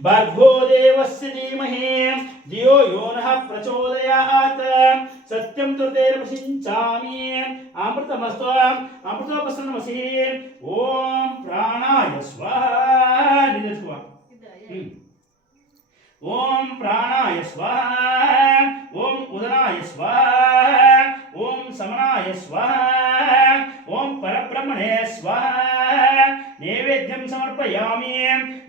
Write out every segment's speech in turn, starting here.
भर्गो देवस्य धीमहि धियो यो नः प्रचोदयात् सत्यं तुर्तेर्वसिञ्चामि अमृतमस्तु अमृतोपसन्नमसि ओम प्राणाय स्वाहा ओम प्राणाय स्वाहा ओम उदराय स्वाहा ओम समनाय स्वाहा ओम परब्रह्मणे स्वाहा नैवेद्यं समर्पयामि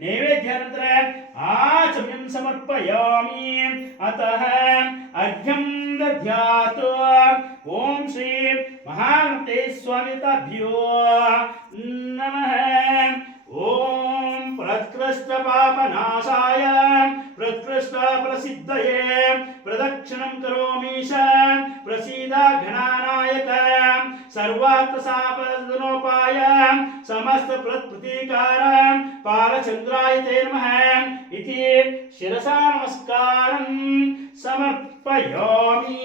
नैवेद्यानन्तरम् आचम्यं समर्पयामि अतः अर्घ्यं दद्यात् ओम श्री महागणपते स्वामिताभ्यो नमः ओम प्रत्कृष्ट पापनाशाय प्रत्कृष्ट प्रसिद्धये प्रदक्षिणं करोमीश प्रसीद गणानायक सर्वार्थ साधनोपाय समस्त प्रतीकार पालचंद्राय ते नमः इति शिरसा नमस्कारं समर्पयामि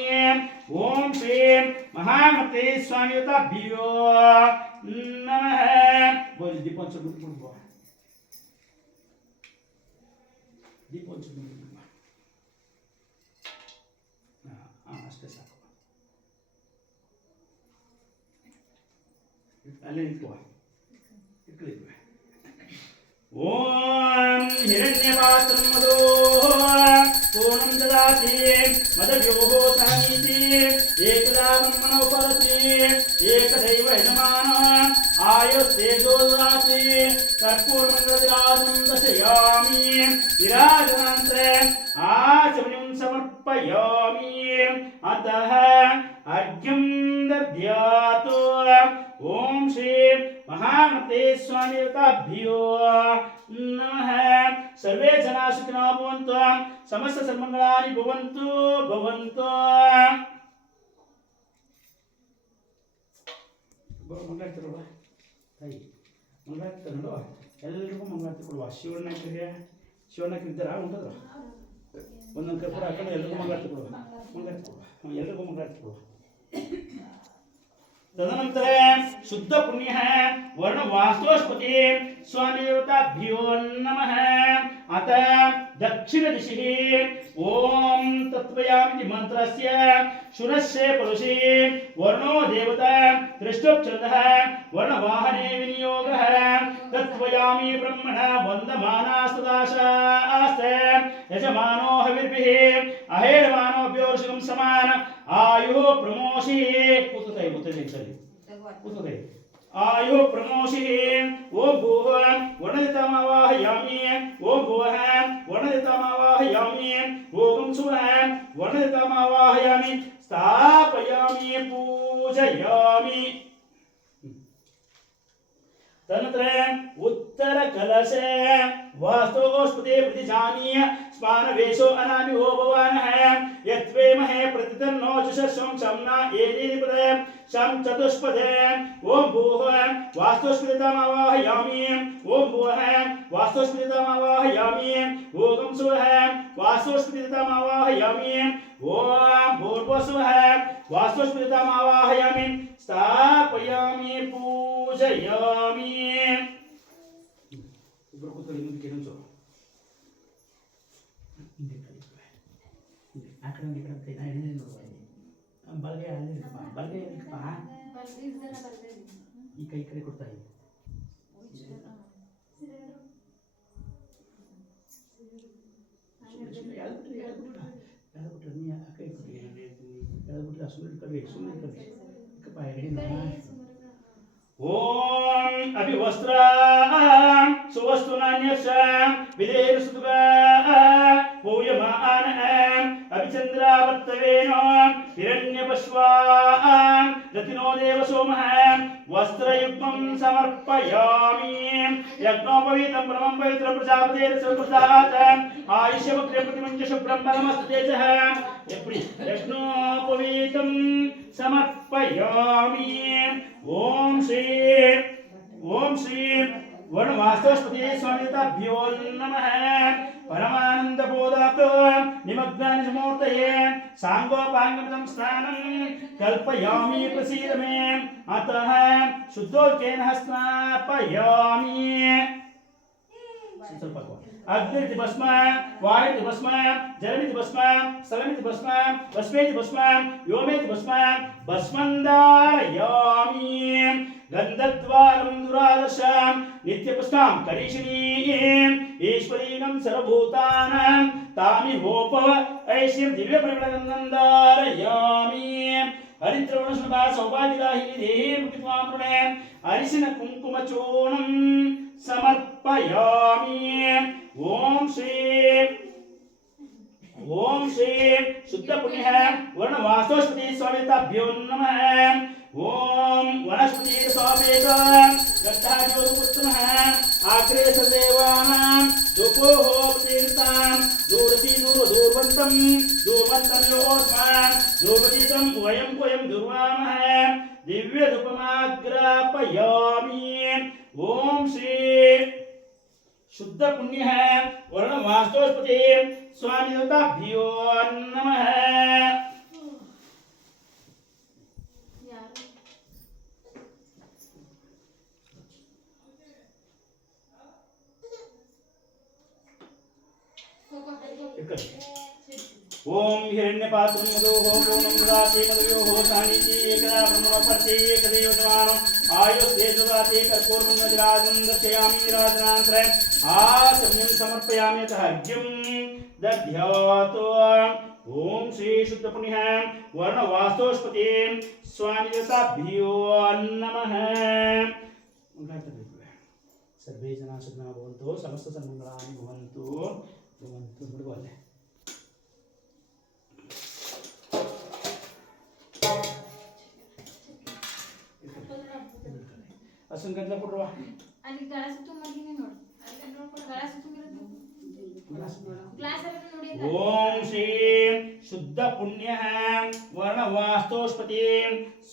ओम श्री महागणपते स्वामिताभ्यो नमः बोल दीपोत्सव दीपोत्सव ಅಷ್ಟೇ ಸಾಕು ಅಲ್ಲೇ ನಿಂತ್ಕೋ ಇಟ್ಕೊಳ್ಳಿ ಓಂ ಹಿರಣ್ಯಪಾತ್ರಂ ಮದೋ ಪೂರ್ಣಂ ದದಾತಿ ಮದವ್ಯೋಃ ಸಹನೀತಿ ಏಕದಾ ಮನೋಪರತಿ ಏಕದೈವ ಯಜಮಾನ ಆಯುಸ್ತೇಜೋ ದದಾತಿ ಕರ್ಪೂರಮಂಗಲವಿರಾಜಂ ದಶಯಾಮಿ ವಿರಾಜನಾಂತರೆ ಆಚಮನಿಂ ಸಮರ್ಪಯಾಮಿ अतः अर्घ्यं दद्यात् ओम श्री महागणपते स्वामिताभ्यो नमः सर्वे जनाः सुखिनः भवन्तु समस्त सन्मङ्गलानि भवन्तु भवन्तु ಮಂಗಳಾರತಿ ಕೊಡುವ ತಾಯಿ ಮಂಗಳಾರತಿ ನೋಡುವ ಎಲ್ಲರಿಗೂ ಮಂಗಳಾರತಿ ಕೊಡುವ ಶಿವಣ್ಣ ಇದ್ದಾರಾ ಉಂಟದ್ರ ಒಂದೊಂದು ಕರ್ಪೂರ ಹಾಕೊಂಡು ಎಲ್ರಿಗೂ ಮಂಗಳಾರತಿ ಕೊಡುವ ಎಲ್ರಿಗೂ ಮಂಗಳಾರತಿ ಕೊಡುವ तदनंतर शुद्ध पुण्य वर्ण वास्तुस्पति स्वामी देवताभ्यो नमः अत दक्षिण दिशि ओम तत्वयामि मंत्रस्य शुनस्य परुषि वर्णो देवता त्रिष्टोपचन्दः वर्णवाहने विनियोगः तत्वयामि ब्रह्मण वन्दमानास्तदाशास्ते यजमानो हविर्भिः अहेडमानोभ्योर्षिकं समान आयु प्रमोषि पुतते आयु प्रमोषि ओम भूः वर्णदितमावाहयामि ओम भुवः वर्णदितमावाहयामि ओम सुवः वर्णदितमावाहयामि स्थापयामि पूजयामि तनंतर उत्तर कलशे वास्तोस्पते प्रतिजानीय स्मान वेशो अनामि हो भवान है यत्वे महे प्रतितन्नो जुषस्वं शम्ना एदीपदे शम चतुष्पदे ओम भूः वास्तुस्पतितमावाहयामि ओम भुवः वास्तुस्पतितमावाहयामि ओम सुवः वास्तुस्पतितमावाहयामि ओम भूर्भुवः वास्तुस्पतितमावाहयामि स्थापयामि पूजयामि ಇಬ್ಬರು ಕೂತ್ಕೊಳ್ಳಿ ಮುಂದಕ್ಕೆ ಇನ್ನೊಂದು ಆ ಕಡೆ ಒಂದು ಈ ಕಡೆ ಕೈ ನಾನು ಎಣ್ಣೆ ನೋಡುವ ಬಲಗೈ ಅಲ್ಲಿ ಬಲಗೈ ಈ ಕೈ ಕಡೆ ಕೊಡ್ತಾ ಇದ್ದೀನಿ ನೀ ಆ ಕೈ ಕೊಡಿ ಹೇಳ್ಬಿಟ್ರೆ ಸುಮ್ಮನೆ ಕಲ್ರಿ ओम अभिवस्त्र सुवस्तु नान्यश्च विदेह सुतुका पूयमान अभिचंद्रावर्तवेनो हिरण्यपश्वान् रतिनो देव सोमः वस्त्रयुग्मं समर्पयामि यज्ञोपवीतं ब्रह्मं पवित्रं प्रजापतेर्सुप्रसादात् आयुष्यवक्त्रप्रतिमञ्च शुभ्रं परमस्तु तेजः यज्ञोपवीतं समर्पयामि ओम श्री वर्णवास्तुस्पति स्वामिताभ्यो नमः परमानंद बोधात् निमग्नानि समूर्तये सांगोपांगमिदं स्नानं कल्पयामि प्रसीद मे अतः शुद्धोल्केन स्नापयामि ಸ್ವಲ್ಪ ಅಗ್ನಿತಿ ಭಸ್ಮ ವಾಯುತಿ ಭಸ್ಮ ಜಲಮಿತಿ ಭಸ್ಮ ಸ್ಥಲಮಿತಿ ಭಸ್ಮ ಭಸ್ಮೇತಿ ಭಸ್ಮ ವ್ಯೋಮೇತಿ ಭಸ್ಮ ಭಸ್ಮಂದಾರಯಾಮಿ ಗಂಧದ್ವಾರಂ ದುರಾದರ್ಶಂ ನಿತ್ಯಪುಷ್ಟಾಂ ಕರೀಷಿಣೀಂ ಈಶ್ವರೀಣಂ ಸರ್ವಭೂತಾನಾಂ ತಾಮಿಹೋಪವ ಐಶ್ಯಂ ದಿವ್ಯಪರಿಮಳಗಂಧಂದಾರಯಾಮಿ ಹರಿದ್ರವಣಸುನಾ ಸೌಭಾಗ್ಯದಾಹಿನಿ ದೇಹಿ ಮುಖಿತ್ವಾಮೃಣೆ ಅರಿಶಿನ ಕುಂಕುಮ ಚೂರ್ಣಂ ಸಮರ್ಪಯಾಮಿ ಓಂ ಶ್ರೀ ಶುದ್ಧ ಪುಣ್ಯ ವರ್ಣ ವಾಸ್ತೋಸ್ಪತಿ ಸ್ವಾಮಿತಾಭ್ಯೋ ನಮಃ ಓಂ ವನಸ್ಪತಿ ಸ್ವಾಮೇತ ಗಂಧಾಜ್ಯೋತಿಪುಸ್ತಮಃ ಆಗ್ರೇ ಸರ್ವೇವಾನಾಂ ದುಃಖೋಪತೀರ್ತಾಂ ದೂರತಿ ದೂರ್ವಂತಂ ಯೋಸ್ಮಾನ್ ದೂರ್ವತೀತಂ ವಯಂ ದುರ್ವಾಮಃ ದಿವ್ಯಧೂಪಮಾಗ್ರಾಪಯಾಮಿ ಓಂ ಶ್ರೀ ಶುದ್ಧ ಪುಣ್ಯ ವರ್ಣ ವಾಸ್ತೋಸ್ಪತಿ ಸ್ವಾಮಿತಾಭ್ಯೋ ನಮಃ ओम हिरण्यपात्रं मधोः पूर्णं ददाति मधुयोः सानिति एकदा ब्रह्मणोपर्ति एकदैवजमानम् आयुस्तेजवाति कर्पूरं विराजनं दर्शयामि विराजनान्तरम् आसम्यं समर्पयामि अतः अर्घ्यं दध्यात् ओम श्री शुद्ध पुण्य वर्ण वास्तोस्पति स्वामिताभ्यो नमः सर्वे जना सुखिनः भवन्तु समस्त सन्मङ्गलानि भवन्तु बिडवाले असं गंधला पुरवा आणि गळास तुम्हाला नोड आणि गळास तुम्ही ओम श्री शुद्ध पुण्य वर्ण वास्तोस्पति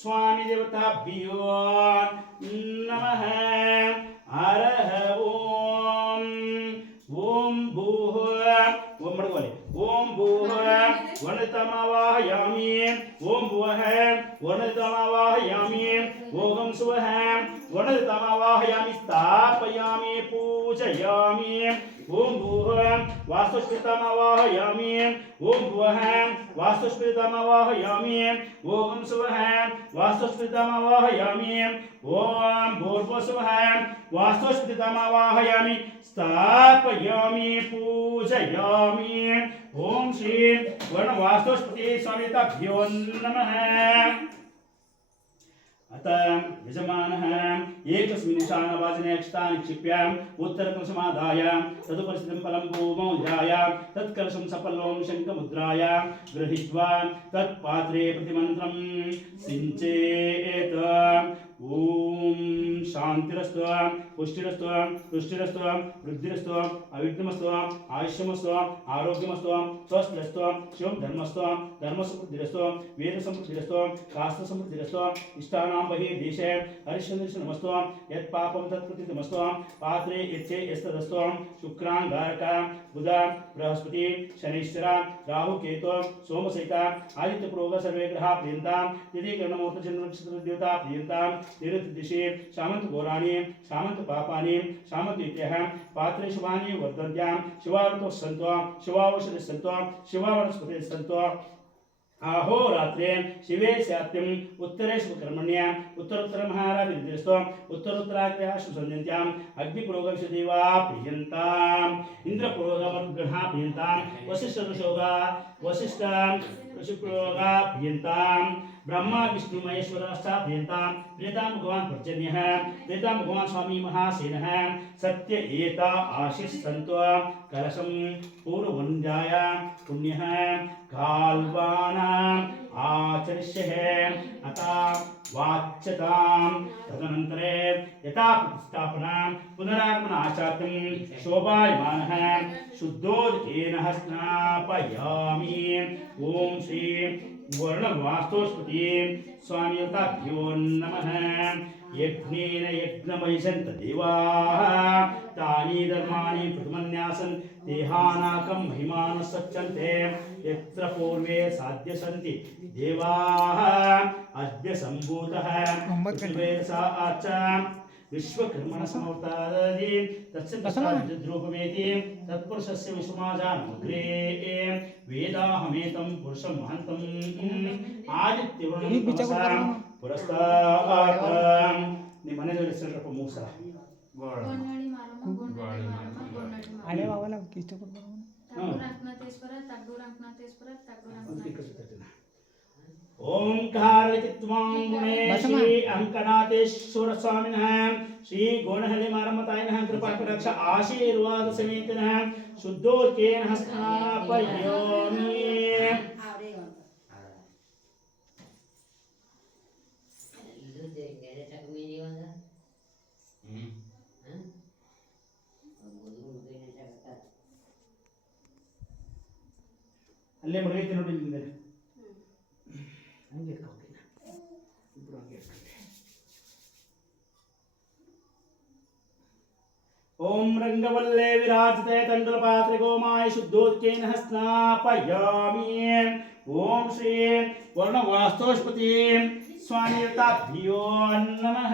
स्वामी देवताभ्यो नमः हरः ओम भूः ओम मड़गोले ओम भूः वर्णितमावाहयामि ओम भुवः वर्णितमावाहयामि ओम सुवः वर्णितमावाहयामि स्थापयामि पूजयामि ओम भूः वास्तुस्मृतमावाहयामि ओम भुवः वास्तुस्मृतमावाहयामि ओम सुवः वास्तुस्मृतमावाहयामि ओम भूर्भुवः वास्तुस्मृतमावाहयामि स्थापयामि पूजयामि ओम श्री वर्ण वास्तुस्पति स्वामिताभ्यो नमः अत यजमानः एकस्मिन् ईशानवासिने अक्षतां निक्षिप्य उत्तरकलशमादाय तदुपरिस्थितं फलं भूमौ ध्याय तत्कलशं सफलं शङ्खमुद्राय गृहीत्वा तत्पात्रे प्रतिमन्त्रं सिञ्चेत् ओम शांतिरस्तु पुष्टिरस्तु तुष्टिरस्तु वृद्धिरस्तु अविघ्नमस्तु आयुष्यमस्तु आरोग्यमस्तु स्वस्थरस्तु शिवं धर्मस्तु धर्मसमृद्धिरस्तु वेदसमृद्धिरस्तु शास्त्रसमृद्धिरस्तु इष्टानां बहिः देशे हरिश्चन्द्रमस्तु यत्पापं तत्प्रतितमस्तु पात्रे यच्चे यस्तदस्तु शुक्रांगारक बुध बृहस्पति शनिश्चर राहु केतु सोमसहित आदित्यपुरोग सर्वे ग्रहाः प्रियन्तां यदि कर्णमूर्तचन्द्रनक्षत्रदेवता प्रियन्तां दिशि शामंत घोराणि शामंत पापानि शामंत इत्यः पात्रे शुभानि वर्धन्त्यां शिवावृतो सन्तो शिवावषधि सन्तो शिवावनस्पति सन्तो अहोरात्रे शिवे स्यात्यं उत्तरेषु कर्मण्य उत्तरोत्तर महाराजस्तु उत्तरोत्तराग्रहाशु संजन्त्याम् अग्निपुरोगविषदेवा प्रियन्ताम् इन्द्रपुरोगमग्रहा प्रियन्ताम् वसिष्ठ ऋषिपुरोगा प्रियन्ताम् ब्रह्मा विष्णु महेश्वरश्चा प्रियतां भगवान् पर्जन्यः प्रियतां भगवान् स्वामी महासेनः सत्य एता आशीष सन्तो कलशं पूर्ववन्द्याय पुण्यः काल्वानाम् आचरिष्यः अता वाच्यतां तदनन्तरे यथा प्रतिष्ठापनां पुनरागमन आचार्यं शोभायमानः शुद्धोदकेन स्नापयामि ओम श्री वर्ण वास्तुस्पति स्वामिताभ्यो नमः यज्ञेन यज्ञमयिषन्त देवाः तानि धर्माणि प्रथमन्यासन् देहानाकं महिमानः सच्चन्ते यत्र पूर्वे साध्य सन्ति देवाः अद्य सम्भूतः विश्वकर्मण समवतारति तस्य तस्माद्रूपमेति तत्पुरुषस्य विश्वमाजानमग्रे वेदाहमेतं पुरुषं महन्तम् आदित्यवर्णं पुरस्तात् ನಿಮ್ಮ ಮನೆಯಲ್ಲಿ ಹೆಸರಪ್ಪ ಮೂಸ ಗೋಣಳಿ ಮಾರಮ್ಮ ಗೋಣಳಿ ಮಾರಮ್ಮ ಗೋಣಳಿ ಮಾರಮ್ಮ ಅಲೆ ಬಾವಲ ಇಷ್ಟ ಕೊಡ್ತಾರೆ ತಗ್ಗೂರು ರಂಗನಾಥೇಶ್ವರ ತಗ್ಗೂರು ರಂಗನಾಥೇಶ್ವರ ತಗ್ಗೂರು ರಂಗನಾಥೇಶ್ವರ ओंकारलित्वां गुणे श्री अंकनाथेश्वर स्वामिनः श्री गोणहल्ली मारमतायिनः कृपाकटाक्ष आशीर्वाद समेतनः शुद्धोदकेन स्नापयामि ಅಲ್ಲೇ ಮಡಗೈತೆ ನೋಡಿ ನಿಮ್ಗೆ ಹಂಗೆ ಇಟ್ಕೊಳ್ತೀನಿ ಇಬ್ಬರು ಹಂಗೆ ಇಟ್ಕೊಳ್ಳಿ ಓಂ ರಂಗವಲ್ಲೇ ವಿರಾಜತೆ ತಂಡಲಪಾತ್ರೆ ಗೋಮಾಯ ಶುದ್ಧೋದಕೇನ ಸ್ನಾಪಯಾಮಿ ಓಂ ಶ್ರೀ ವರ್ಣವಾಸ್ತೋಷ್ಪತಿ ಸ್ವಾಮಿತಾಭ್ಯೋ ನಮಃ